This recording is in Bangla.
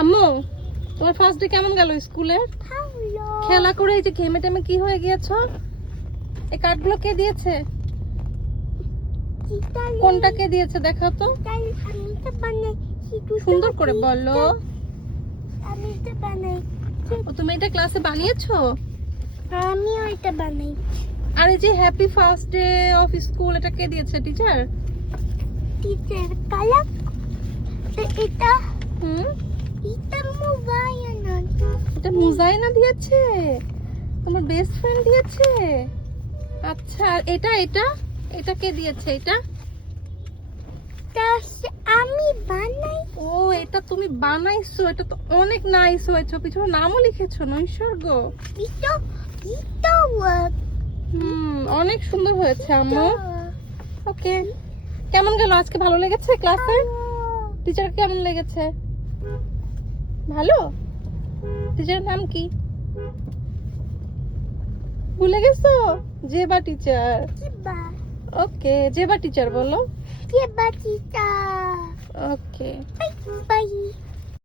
আম্মু, তোমার ফার্স্ট ডে কেমন গেল স্কুলে? খেলা করে এই যে ঘেমে টেমে কি হয়ে গিয়েছো? এই কার্ডগুলো কে দিয়েছে? কোনটা কে দিয়েছে দেখাও তো, সুন্দর করে বলো। ও, তুমি এটা ক্লাসে বানিয়েছো? আমি এটা বানাই। আর এই যে happy first day of school, এটা কে দিয়েছে? টিচার? টিচার কালার এটা হুম, এটা মোবাইল না। এটা মুজাইনা দিয়েছে, তোমার বেস্ট ফ্রেন্ড দিয়েছে। আচ্ছা, আর এটা এটা এটা কে দিয়েছে? এটা আমি বানাই। ও, এটা তুমি বানাইছো, এটা তো অনেক নাইস হয়েছে, পিছনে নামও লিখেছো নৈসর্গ। এটা এটা অনেক সুন্দর হয়েছে আম্মু। ওকে, কেমন গেল আজকে? ভালো লেগেছে ক্লাসে? টিচার কেমন লেগেছে? ভালো। টিচারের নাম কি ভুলে গেছো? জেবা টিচার। কিবা ওকে, জেবা টিচার বলো। কিবা টিচার। ওকে, বাই বাই।